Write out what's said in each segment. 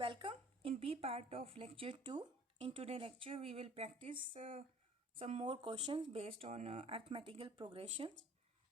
Welcome in B part of lecture 2. In today's lecture we will practice some more questions based on arithmetical progressions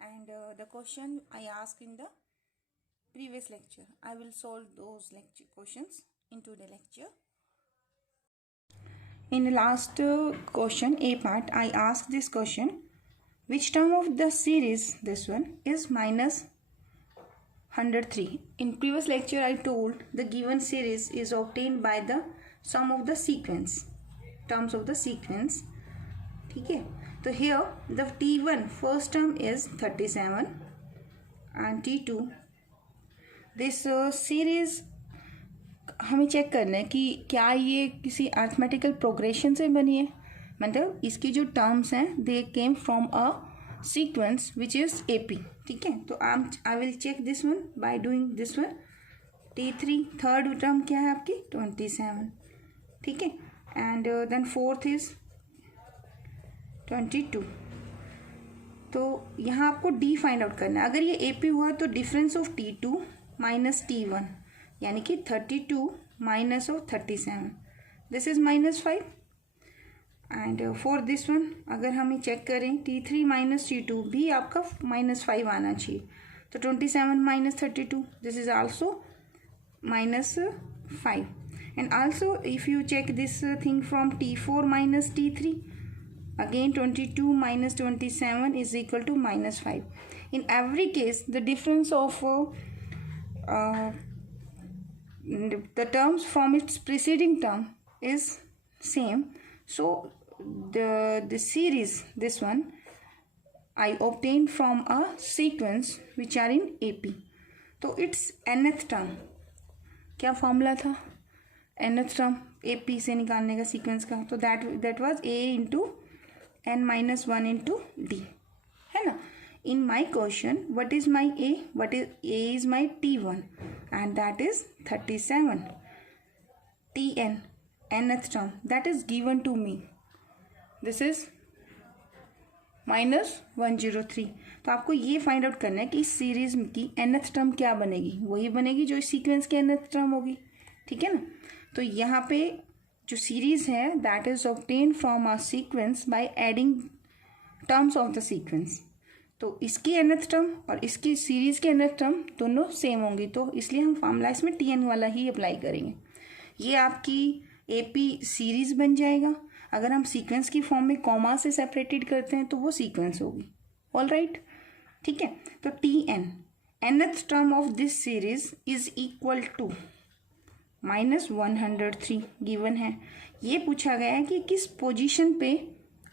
and the question I asked in the previous lecture. I will solve those questions in today's lecture. In the last question A part I asked this question, which term of the series, this one, is minus 103. In previous lecture I told the given series is obtained by the sum of the sequence, terms of the sequence. ठीक है, तो here the T1 first term is 37 and T2 this series हमें check करना है कि क्या ये किसी अरिथमेटिकल प्रोग्रेशन से बनी है, मतलब इसकी जो टर्म्स हैं they came from a sequence which is AP. ठीक है, तो I will check this one by doing this one. T3 third term क्या है आपकी 27. ठीक है, एंड देन फोर्थ इज 22. तो यहाँ आपको D फाइंड आउट करना है. अगर ये AP हुआ तो difference of T2 minus T1 यानी कि 32 minus of 37, this is -5. And for this one अगर हम चेक करें T3 माइनस T2 भी आपका -5 आना चाहिए. तो 27 माइनस 32, this is also -5. And also if you check this thing from T4 minus T3, again 22 minus 27 is equal to -5. In every case the difference of the terms from its preceding term is same. So the series, this one I obtained from a sequence which are in AP. तो its nth term क्या formula था nth term AP से निकालने का sequence का, तो that was A into n-1 into D, है ना. In my question what is my A? A is my T1 and that is 37. Tn nth term that is given to me, this is -103. तो आपको ये find out करना है कि इस series की nth टर्म क्या बनेगी. वही बनेगी जो इस सीक्वेंस की nth टर्म होगी. ठीक है ना. तो यहाँ पे जो सीरीज है that is obtain from a sequence by adding terms of the sequence. तो इसकी nth टर्म और इसकी सीरीज के nth टर्म दोनों सेम होंगी, तो इसलिए हम फॉर्मूला इसमें Tn वाला ही अप्लाई करेंगे. ये आपकी AP सीरीज बन जाएगा. अगर हम सीक्वेंस की फॉर्म में कॉमा से सेपरेटेड करते हैं तो वो सीक्वेंस होगी. ऑल राइट, ठीक है. तो Tn nth term of this series is equal to -103 given है. ये पूछा गया है कि किस पोजीशन पे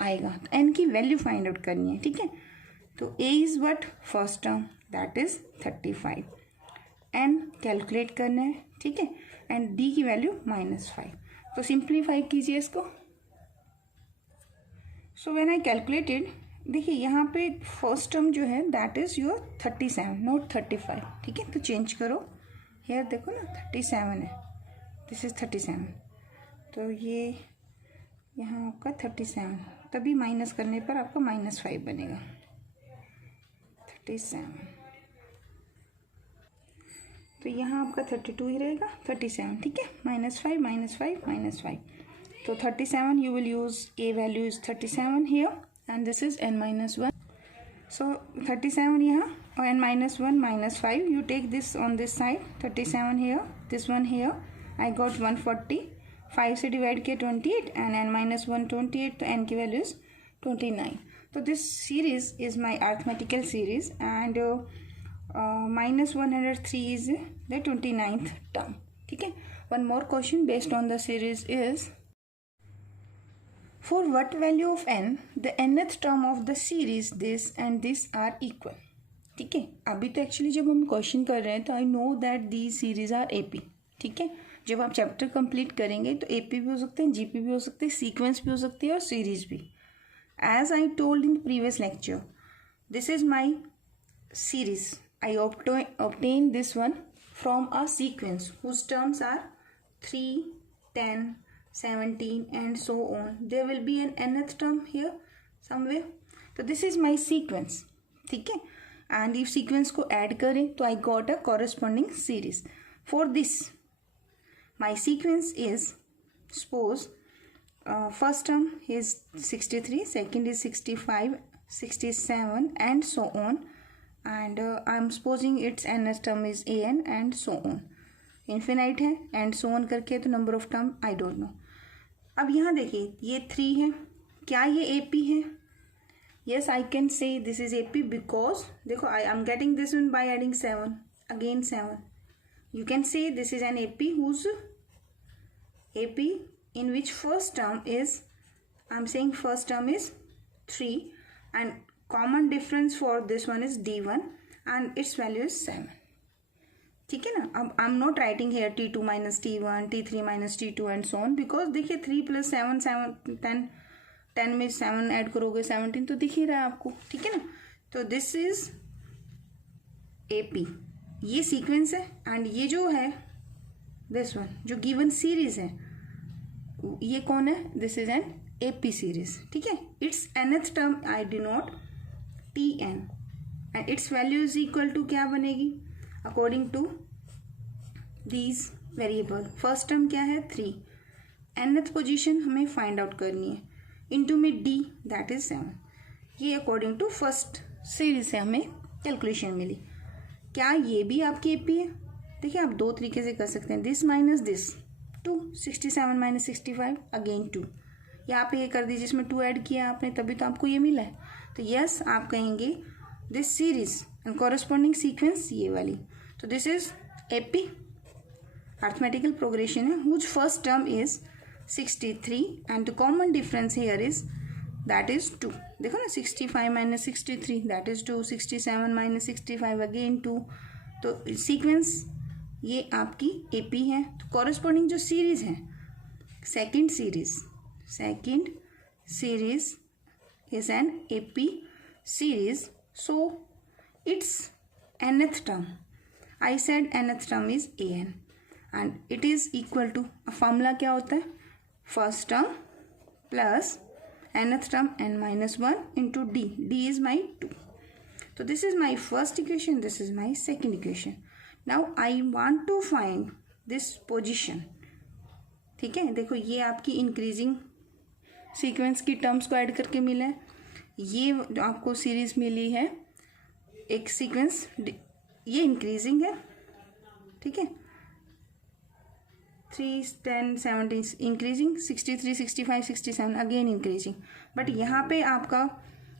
आएगा, तो n की वैल्यू फाइंड आउट करनी है. ठीक है, तो A is what first term that is 35, n calculate करना है. ठीक है, एंड D की वैल्यू -5. तो सिंप्लीफाई कीजिए इसको. सो व्हेन आई कैलकुलेटेड, देखिए यहाँ पे फर्स्ट टर्म जो है दैट इज योर 37 नॉट 35. ठीक है, तो चेंज करो. हेयर देखो ना 37 है, दिस इज 37. तो ये यहाँ आपका 37, तभी माइनस करने पर आपका -5 बनेगा. 37 तो यहाँ आपका 32 ही रहेगा. 37, ठीक है, -5 -5. तो 37 you will use A value is 37 here and this is n-1. So 37 यहाँ और n-1 -5, you take this on this side. 37 here, this one here, I got 140. 5 से डिवाइड किया 28 and n-1 28, तो n की वैल्यू इज 29. तो this series is my arithmetical series and -103 is the 29th term. ठीक है, one more question based on the series is for what value of n the nth term of the series this and this are equal. ठीक है, अभी तो actually जब हम question कर रहे हैं तो I know that the series are AP. ठीक है, जब आप चैप्टर कंप्लीट करेंगे तो AP भी हो सकते हैं, GP भी हो सकते हैं, सीक्वेंस भी हो सकती है और सीरीज भी. As I told in previous lecture, this is my series. I obtain this one from a sequence whose terms are 3, 10, 17 and so on. There will be an nth term here somewhere. So this is my sequence. ठीक है, and if sequence को add करें तो I got a corresponding series. For this my sequence is, suppose first term is 63, second is 65, 67 and so on, and I'm supposing its nth term is an and so on. Infinite है and so on करके, तो number of term I don't know. अब यहाँ देखिए ये 3 है, क्या ये AP है? Yes, I can say this is AP because देखो I am getting this one by adding 7, again 7. You can say this is an AP whose AP in which first term is, I'm saying first term is 3 and common difference for this one is D1 and its value is 7. ठीक है ना. अब I am not writing here T2 minus T1, T3 minus T2 and so on, because देखिए 3 + 7 7 10, 10 में 7 add करोगे 17, तो दिख ही रहा है आपको. ठीक है ना. तो दिस इज AP, ये सीक्वेंस है एंड ये जो है दिस वन जो गिवन सीरीज है ये कौन है? This is an AP series. ठीक है. Its nth term I denote TN and its value is equal to क्या बनेगी according to these variable. First term क्या है 3, nth पोजीशन हमें फाइंड आउट करनी है, इनटू में D दैट इज 7. ये अकॉर्डिंग टू फर्स्ट सीरीज से हमें कैलकुलेशन मिली. क्या ये भी आपकी AP है? देखिए आप दो तरीके से कर सकते हैं, this minus this 2, 67 minus 65 again 2. यहाँ पे ये कर दीजिए, इसमें 2 ऐड किया आपने तभी तो आपको ये मिला है. तो यस आप कहेंगे this series and corresponding sequence ये वाली. तो this is AP arithmetical progression है whose first term is 63 and the common difference here is that is 2. देखो ना 65 minus 63 that is 2, 67 minus 65 again 2. तो सीक्वेंस ये आपकी AP है. तो कॉरस्पॉन्डिंग जो सीरीज है second series is an AP series. So its nth term, I said nth term is an and it is equal to, formula क्या होता है? First term plus nth term n minus 1 into D. D is my 2. So this is my first equation, this is my second equation. Now I want to find this position. ठीक है. देखो ये आपकी increasing sequence की terms को add करके मिला है. ये जो आपको सीरीज मिली है एक सीक्वेंस ये इंक्रीजिंग है. ठीक है. 3, 10, 17 इंक्रीजिंग, 63, 65, 67 अगेन इंक्रीजिंग. बट यहाँ पे आपका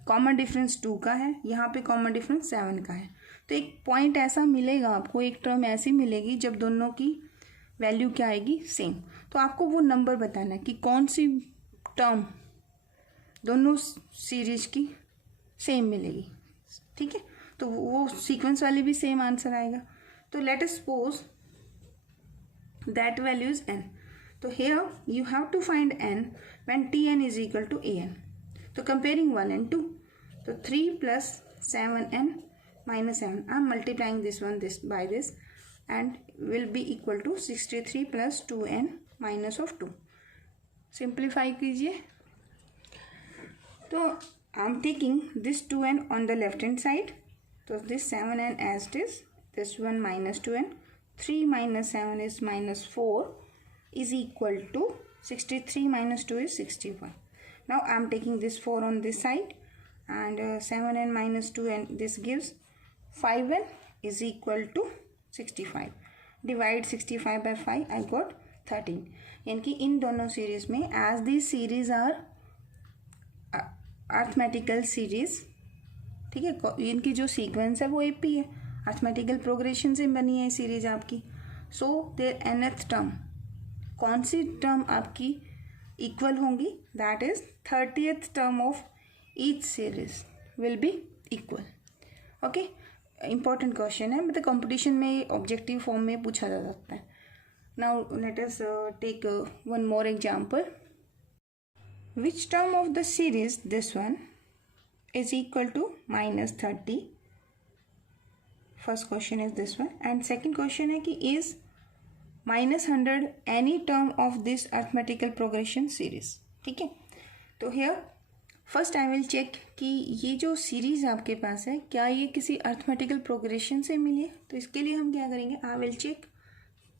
कॉमन डिफरेंस 2 का है, यहाँ पे कॉमन डिफरेंस 7 का है. तो एक पॉइंट ऐसा मिलेगा आपको, एक टर्म ऐसी मिलेगी जब दोनों की वैल्यू क्या आएगी सेम. तो आपको वो नंबर बताना है कि कौन सी टर्म दोनों सीरीज की सेम मिलेगी. ठीक है. तो वो सीक्वेंस वाले भी सेम आंसर आएगा. तो late us suppose that value is n. So here you have to find n when Tn is equal to an. So comparing 1 and 2. So 3 plus 7n minus 7. I am multiplying this one by this and will be equal to 63 plus 2n minus of 2. Simplify कीजिए. तो I am taking this 2n on the left hand side. So this 7n as it is. This one minus 2n. 3 minus 7 is minus 4 is equal to 63 minus 2 is 61. Now I am taking this 4 on this side and 7n minus 2 and this gives 5n is equal to 65. Divide 65 by 5, I got 13. यानी कि इन दोनों series में as these series are arithmetical series, ठीक है, इनकी जो sequence है वो AP है, अर्थमेटिकल प्रोग्रेशन से बनी है सीरीज आपकी. सो देयर nth टर्म, कौन सी टर्म आपकी इक्वल होंगी? That is 30th term of each series will be equal. Okay. Important question है, मतलब कंपटीशन में ये ऑब्जेक्टिव फॉर्म में पूछा जा सकता है. Now let us take one more example. Which term of the series this one is equal to -30. First question is this one and second question है कि is -100 any term of this arithmetical progression series. ठीक है. तो here first I will check कि ये जो series आपके पास है क्या ये किसी अर्थमेटिकल प्रोग्रेशन से मिली है. तो इसके लिए हम क्या करेंगे, I will check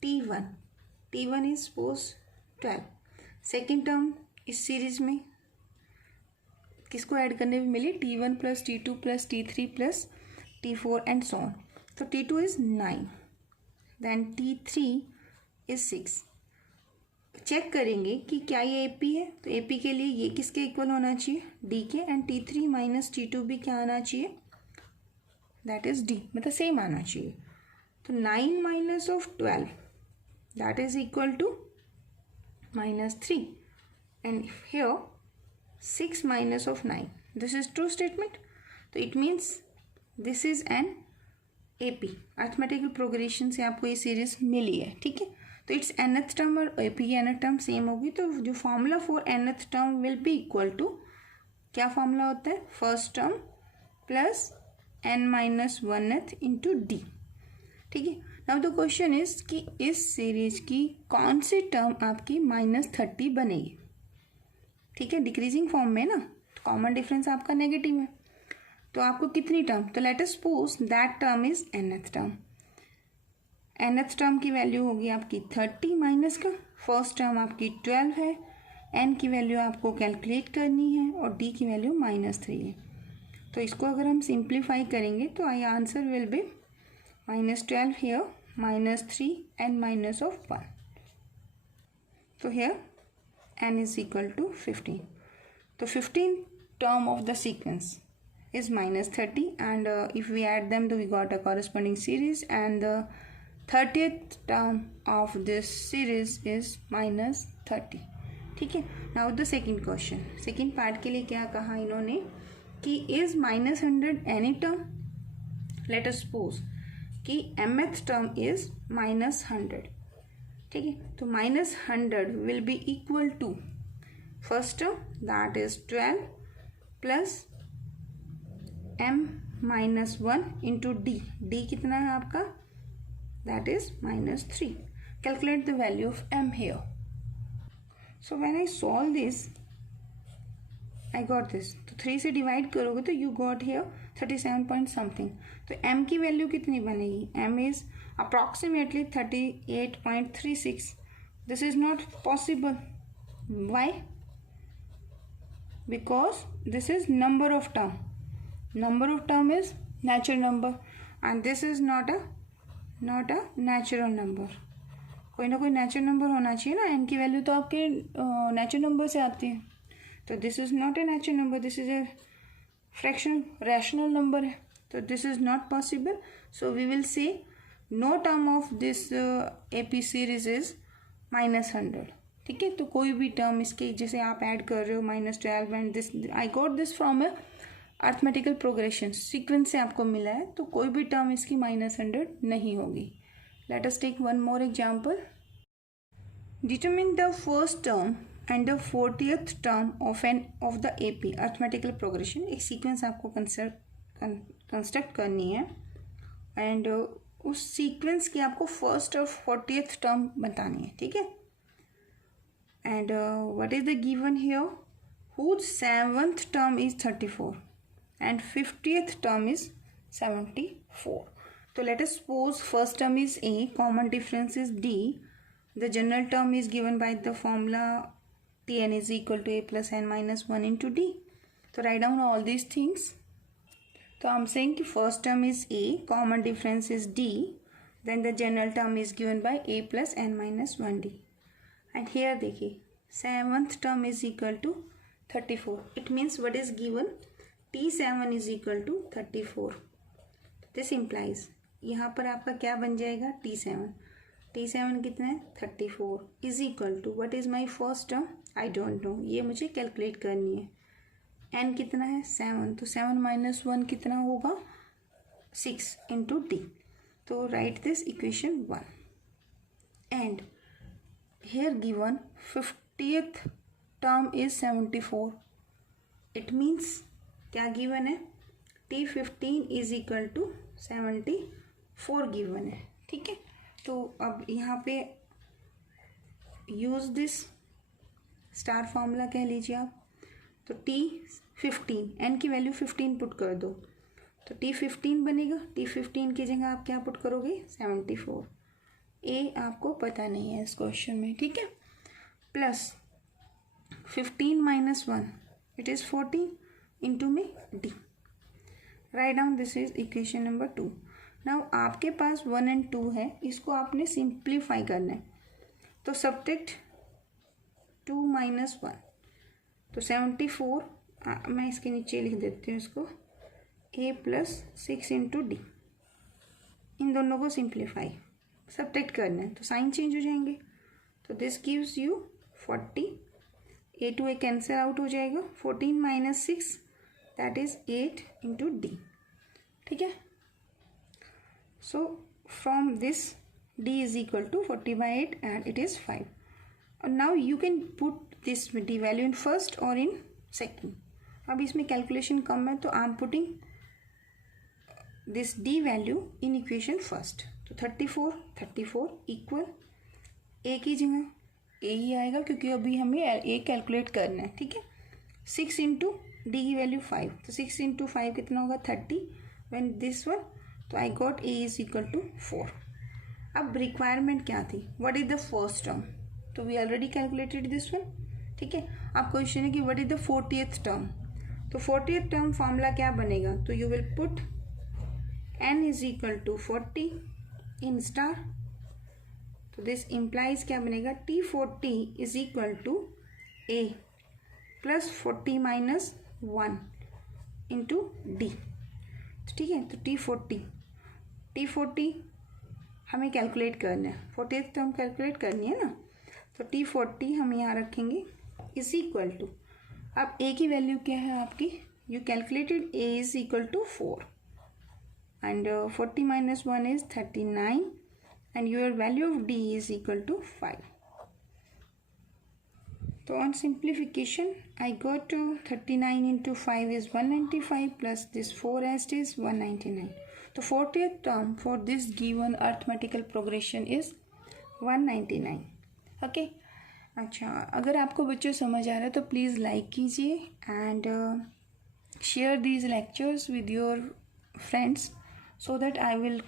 T1. T1 is suppose 12. Second term इस सीरीज में किसको ऐड करने में मिली? T1 plus T2 plus T3 plus T4 and so on. तो T2 is 9, then T3 is 6. Check करेंगे कि क्या ये AP है. तो AP के लिए ये किसके इक्वल होना चाहिए? D के. एंड T3 माइनस T2 भी क्या आना चाहिए? दैट इज D, मतलब सेम आना चाहिए. तो 9 minus of 12 that is equal to -3. And here 6 minus of 9. This is true statement. तो it means this is an AP. Arithmetical progression से आपको ये सीरीज मिली है. ठीक है. तो इट्स nth टर्म और AP की nth टर्म सेम होगी. तो जो formula for nth term will be equal to, क्या फॉर्मूला होता है? First term plus n minus 1th into D. ठीक है. नाउ द क्वेश्चन इज कि इस सीरीज की कौन सी टर्म आपकी -30 बनेगी. ठीक है. डिक्रीजिंग फॉर्म में ना, तो कॉमन डिफरेंस आपका नेगेटिव है. तो आपको कितनी टर्म? तो late us suppose that term is nth term. nth term की वैल्यू होगी आपकी 30 माइनस का फर्स्ट टर्म आपकी 12 है. n की वैल्यू आपको कैलकुलेट करनी है और d की वैल्यू -3 है. तो इसको अगर हम सिंप्लीफाई करेंगे तो I answer will be -12 here, -3 and minus of 1. तो here n is equal to 15. तो 15 term of the sequence is -30, and if we add them, we got a corresponding series, and the 30th term of this series is -30. ठीक है. Now the second question. Second part के लिए क्या कहा इन्होंने कि is -100 any term. Let us suppose कि mth term is -100. ठीक है. तो -100 will be equal to first term that is 12 plus m minus 1 into D. D कितना है आपका? That is -3. Calculate the value of m here. So when I solve this, I got this. तो 3 से divide करोगे तो you got here 37 point something. तो m की value कितनी बनेगी? m is approximately 38.36. This is not possible. Why? Because this is number of term. Number of term is natural number, and this is not a natural number. कोई ना कोई natural number होना चाहिए ना. n की value तो आपके natural number से आती है. तो this is not a natural number, this is a fractional rational number है. तो this is not possible. So we will say no term of this AP series is -100. ठीक है. तो कोई भी टर्म इसके जैसे आप ऐड कर रहे हो -12 and this, I got this from A arithmetical progression sequence से आपको मिला है. तो कोई भी टर्म इसकी -100 नहीं होगी. Let us take one more example. Determine the first term and the 40th term of the AP arithmetical progression. एक सीक्वेंस आपको कंस्ट्रक्ट करनी है एंड उस सीक्वेंस की आपको फर्स्ट और 40th टर्म बतानी है. ठीक है. And what is the given here? whose 7th term is 34 and 50th term is 74. So let us suppose first term is A, common difference is D. The general term is given by the formula Tn is equal to A plus n minus 1 into D. So write down all these things. So I'm saying कि first term is A, common difference is D. Then the general term is given by A plus n minus 1D. And here देखिए 7th term is equal to 34. It means what is given? T7 is equal to 34. This implies यहाँ पर आपका क्या बन जाएगा? T7. T7 कितना है? 34 is equal to what is my first term? I don't know. ये मुझे कैलकुलेट करनी है. n कितना है? 7. तो 7 माइनस 1 कितना होगा? 6 इंटू D. तो right this equation 1. And here given 50th term is 74. It means क्या given है? T15 is equal to 74 given है. ठीक है. तो अब यहाँ पे यूज दिस स्टार फॉर्मूला कह लीजिए आप. तो T15 n की वैल्यू 15 पुट कर दो तो T15 बनेगा. T15 की जगह आप क्या पुट करोगे? 74. ए आपको पता नहीं है इस क्वेश्चन में, ठीक है। Plus 15 minus 1 it is 14 into में d. Write down this is equation number 2. Now आपके पास 1 and 2 है, इसको आपने सिंप्लीफाई करना है। तो सब्ट्रैक्ट 2 minus 1 तो 74, मैं इसके नीचे लिख देती हूँ इसको, a plus 6 into d। इन दोनों को सिंप्लीफाई सब्ट्रैक्ट करना है तो साइन चेंज हो जाएंगे। तो this gives you 40, a two a cancel out हो जाएगा, 14 minus 6 that is 8 into d, ठीक है। So from this d is equal to 40/8 and it is 5. And now you can put this d value in first or in second. अब इसमें calculation कम है तो I am putting this d value in equation first. तो 34 equal a की जगह a ही आएगा क्योंकि अभी हमें a कैलकुलेट करना है, ठीक है। 6 इंटू डी की वैल्यू 5, तो 6 इंटू 5 कितना होगा 30, व्हेन दिस वन, तो I got a is equal to 4। अब रिक्वायरमेंट क्या थी, what is the first term, तो we already calculated this one, ठीक है। अब क्वेश्चन है कि what is the 40th term, तो 40th टर्म फॉर्मूला क्या बनेगा, तो you will put n is equal to 40 in star, तो दिस इम्प्लाइज क्या बनेगा, T40 is equal to a plus 40 minus 1 into d, ठीक है। तो T40 हमें कैलकुलेट करना है, 40th टर्म कैलकुलेट करनी है ना, तो T40 हम यहाँ रखेंगे इज इक्वल टू, अब a की वैल्यू क्या है आपकी, you calculated a is equal to 4 and 40 minus 1 is 39 and your value of d is equal to 5. So on simplification I got to 39 into 5 is 195 plus this 4s is 199. The 40th term for this given arithmetical progression is 199. Okay. अच्छा, अगर आपको बच्चों समझ आ रहा है तो please like कीजिए and share these lectures with your friends so that I will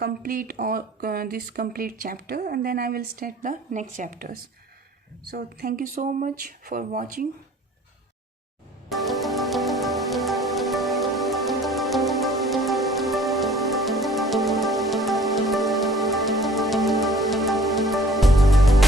complete all this complete chapter and then I will start the next chapters. So thank you so much for watching.